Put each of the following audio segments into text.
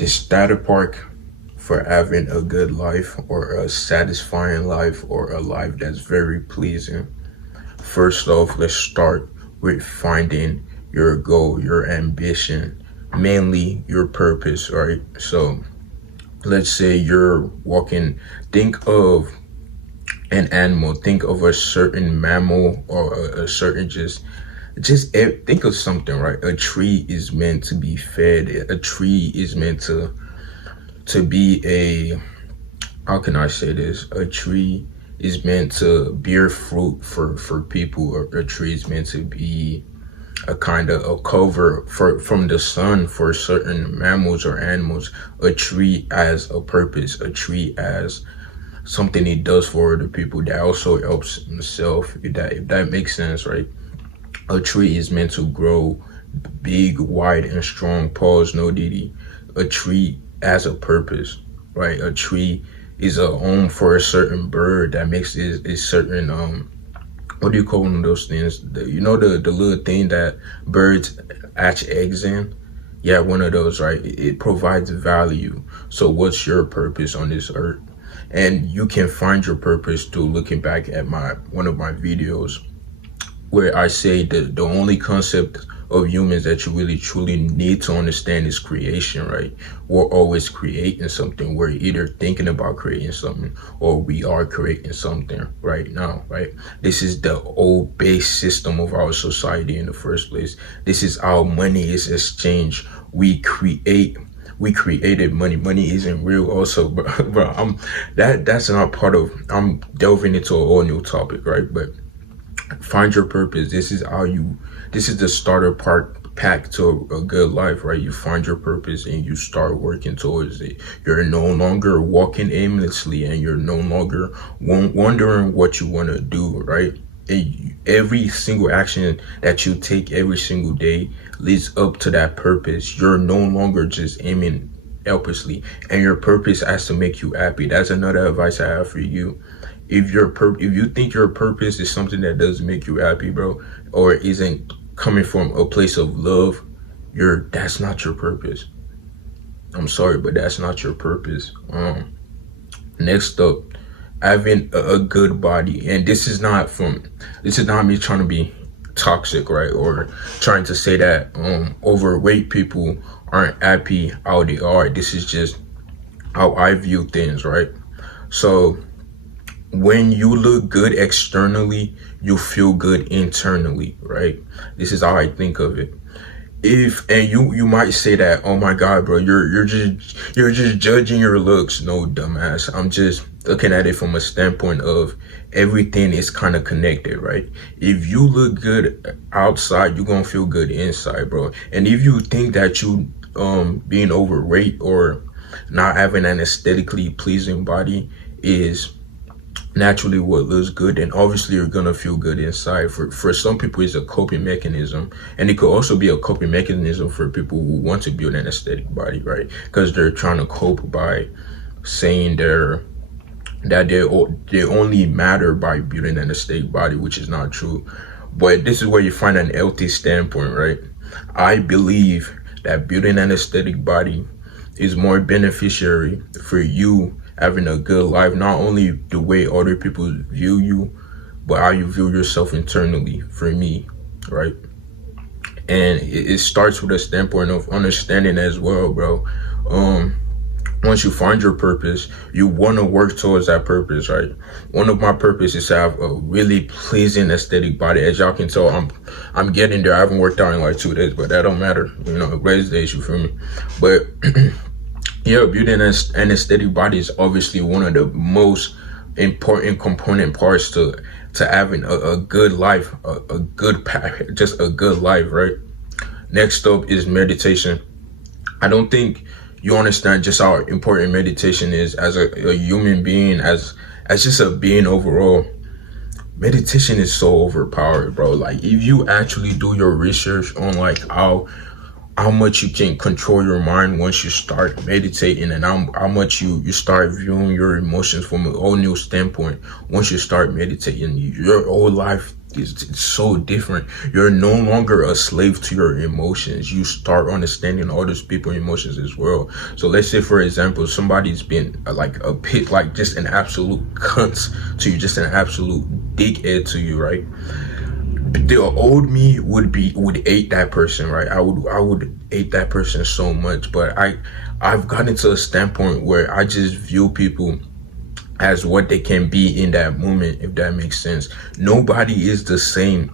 The starter park for having a good life or a satisfying life or a life that's very pleasing. First off, let's start with finding your goal, your ambition, mainly your purpose, right? So let's say you're walking, think of an animal, think of a certain mammal or a certain think of something, right? A tree is meant to be fed. A tree is meant to be a, how can I say this? A tree is meant to bear fruit for people. Or a tree is meant to be a kind of a cover for from the sun for certain mammals or animals. A tree as a purpose. A tree as something it does for other people that also helps himself. If that makes sense, right? A tree is meant to grow big, wide, and strong. Pause, no diddy. A tree has a purpose, right? A tree is a home for a certain bird that makes is certain what do you call one of those things? The little thing that birds hatch eggs in. Yeah, one of those, right? It provides value. So, what's your purpose on this earth? And you can find your purpose through looking back at my one of my videos where I say that the only concept of humans that you really truly need to understand is creation, right? We're always creating something. We're either thinking about creating something or we are creating something right now, right? This is the old base system of our society in the first place. This is how money is exchanged. We created money. Money isn't real also, bro. That's not part of, I'm delving into a whole new topic, right? But find your purpose. This is the starter part pack to a good life, right? You find your purpose and you start working towards it. You're no longer walking aimlessly and you're no longer wondering what you want to do, right? And every single action that you take every single day leads up to that purpose. You're no longer just aiming helplessly, and your purpose has to make you happy. That's another advice I have for you. If you think your purpose is something that doesn't make you happy, bro, or isn't coming from a place of love, that's not your purpose. I'm sorry, but that's not your purpose. Next up, having a good body, and this is not me trying to be toxic, right, or trying to say that overweight people aren't happy how they are. This is just how I view things, right? So when you look good externally, you feel good internally, right? This is how I think of it. If and you might say that, oh my god, bro, you're just judging your looks. No, dumbass, I'm just looking at it from a standpoint of everything is kind of connected, right? If you look good outside, you're gonna feel good inside, bro. And if you think that you being overweight or not having an aesthetically pleasing body is naturally what looks good, and obviously you're gonna feel good inside. For some people it's a coping mechanism, and it could also be a coping mechanism for people who want to build an aesthetic body, right? Because they're trying to cope by saying they only matter by building an aesthetic body, which is not true. But this is where you find an healthy standpoint, right? I believe that building an aesthetic body is more beneficiary for you having a good life, not only the way other people view you, but how you view yourself internally, for me, right? And it starts with a standpoint of understanding as well, bro. Um, Once you find your purpose, you want to work towards that purpose, right? One of my purposes is to have a really pleasing aesthetic body. As y'all can tell, I'm getting there. I haven't worked out in like 2 days, but that don't matter. Rest days, you feel me? But yeah, building an aesthetic body is obviously one of the most important component parts to having a good life, a good just a good life, right? Next up is meditation. I don't think you understand just how important meditation is as a human being, as just a being overall. Meditation is so overpowered, bro. Like if you actually do your research on like how much you can control your mind once you start meditating, and how much you start viewing your emotions from a whole new standpoint once you start meditating, your whole life it's so different. You're no longer a slave to your emotions. You start understanding others people's emotions as well. So let's say, for example, somebody's been like a pit, like just an absolute cunt to you, just an absolute dickhead to you, right? The old me would hate that person, right? I would hate that person so much. But I've gotten to a standpoint where I just view people as what they can be in that moment, if that makes sense. Nobody is the same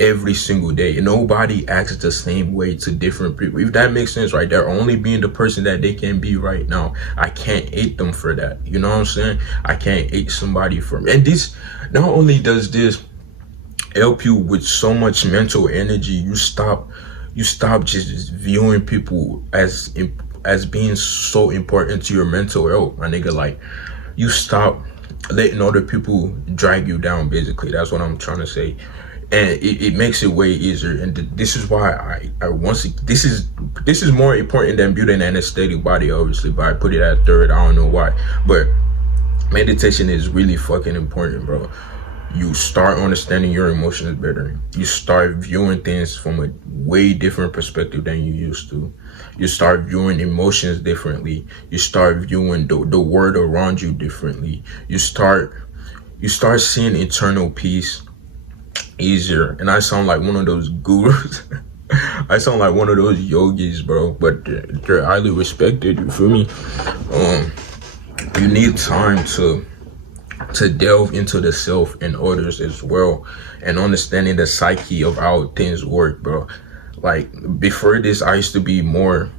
every single day. Nobody acts the same way to different people, if that makes sense, right? They're only being the person that they can be right now. I can't hate them for that. You know what I'm saying? I can't hate somebody for me. And this, not only does this help you with so much mental energy, you stop just viewing people as being so important to your mental health, my nigga. Like, you stop letting other people drag you down, basically. That's what I'm trying to say. And it makes it way easier. And this is why I want to, this is more important than building an aesthetic body, obviously, but I put it at third. I don't know why, but meditation is really fucking important, bro. You start understanding your emotions better. You start viewing things from a way different perspective than you used to. You start viewing emotions differently. You start viewing the world around you differently. You start seeing internal peace easier. And I sound like one of those gurus. I sound like one of those yogis, bro. But they're highly respected. You feel me? You need time to delve into the self and others as well, and understanding the psyche of how things work, bro. Like, before this, I used to be more,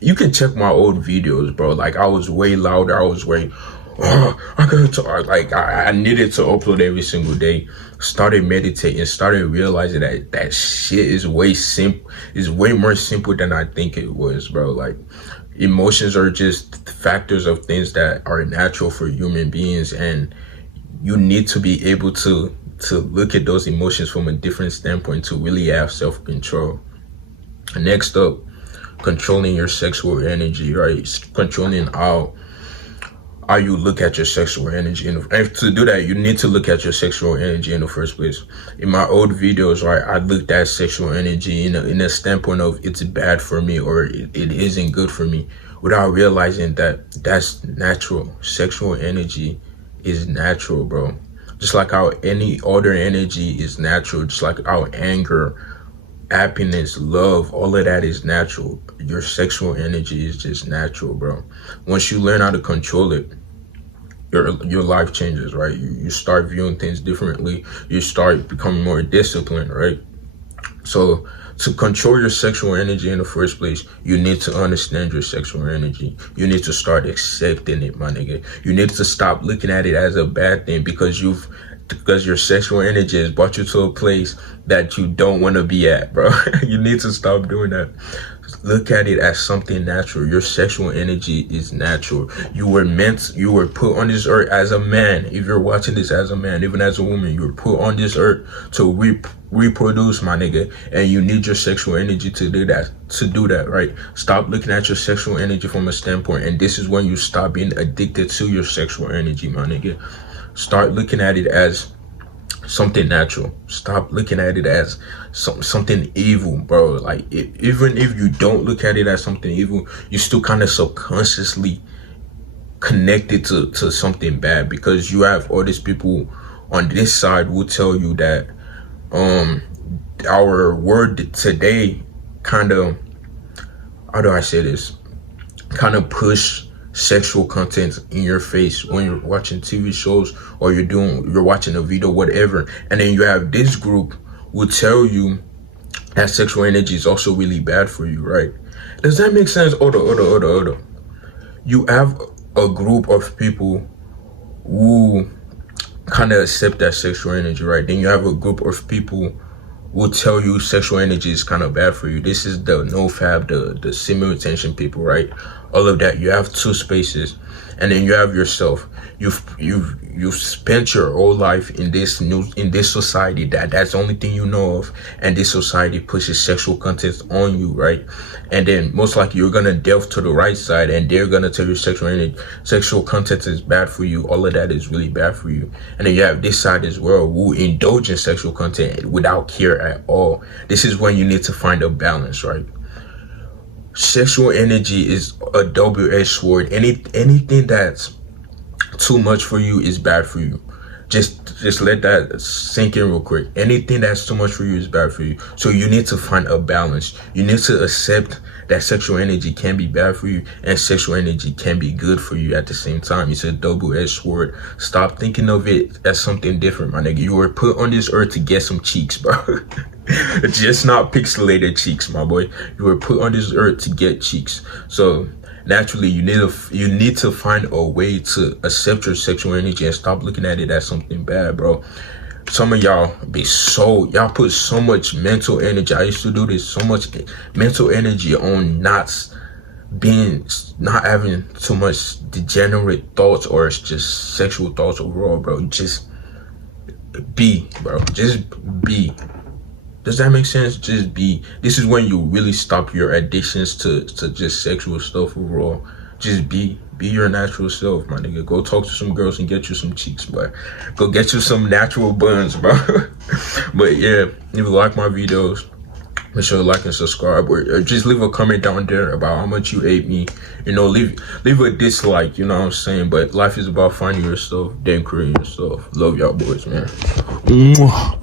you can check my old videos, bro. Like, I was way louder. I was way, I gotta talk. Like, I needed to upload every single day. Started meditating, started realizing that shit is way more simple than I think it was, bro. Like, emotions are just factors of things that are natural for human beings, and you need to be able to look at those emotions from a different standpoint to really have self-control. Next up, controlling your sexual energy, right? Controlling how you look at your sexual energy. And to do that, you need to look at your sexual energy in the first place. In my old videos, right, I looked at sexual energy in a standpoint of it's bad for me, or it isn't good for me, without realizing that that's natural. Sexual energy is natural, bro. Just like how any other energy is natural, just like our anger, happiness, love, all of that is natural. Your sexual energy is just natural, bro. Once you learn how to control it, your life changes, right? You start viewing things differently. You start becoming more disciplined, right? So to control your sexual energy in the first place, you need to understand your sexual energy. You need to start accepting it, my nigga. You need to stop looking at it as a bad thing because your sexual energy has brought you to a place that you don't want to be at, bro. You need to stop doing that. Look at it as something natural. Your sexual energy is natural. You were put on this earth as a man. If you're watching this as a man, even as a woman, you were put on this earth to reproduce, my nigga. And you need your sexual energy to do that, right? Stop looking at your sexual energy from a standpoint. And this is when you stop being addicted to your sexual energy, my nigga. Start looking at it as something natural. Stop looking at it as something evil, bro. Like, even if you don't look at it as something evil, you still kind of subconsciously connected to something bad, because you have all these people on this side who tell you that our word today kind of, how do I say this, kind of push sexual content in your face when you're watching TV shows, or you're watching a video, whatever. And then you have this group will tell you that sexual energy is also really bad for you, right? Does that make sense? Order. You have a group of people who kind of accept that sexual energy, right? Then you have a group of people will tell you sexual energy is kind of bad for you. This is the NoFap, the semi-retention people, right? all of that. You have two spaces, and then you have yourself. You've spent your whole life in this society that's the only thing you know of, and this society pushes sexual content on you, right? And then most likely you're gonna delve to the right side, and they're gonna tell you sexual content is bad for you. All of that is really bad for you. And then you have this side as well, who indulge in sexual content without care at all. This is when you need to find a balance, right? Sexual energy is a double-edged sword. Anything that's too much for you is bad for you. Just let that sink in real quick. Anything that's too much for you is bad for you. So you need to find a balance. You need to accept that sexual energy can be bad for you and sexual energy can be good for you at the same time. It's a double-edged sword. Stop thinking of it as something different, my nigga. You were put on this earth to get some cheeks, bro. Just not pixelated cheeks, my boy. You were put on this earth to get cheeks. So naturally, you need to find a way to accept your sexual energy and stop looking at it as something bad, bro. Some of y'all y'all put so much mental energy. I used to do this, so much mental energy on not having too much degenerate thoughts or just sexual thoughts overall, bro. Just be, bro. Just be. Does that make sense? Just be. This is when you really stop your addictions to just sexual stuff overall. Just be your natural self, my nigga. Go talk to some girls and get you some cheeks, bro. Go get you some natural buns, bro. But yeah, if you like my videos, make sure to like and subscribe, or just leave a comment down there about how much you hate me. You know, leave a dislike, you know what I'm saying? But life is about finding yourself, then creating yourself. Love y'all boys, man. Mwah.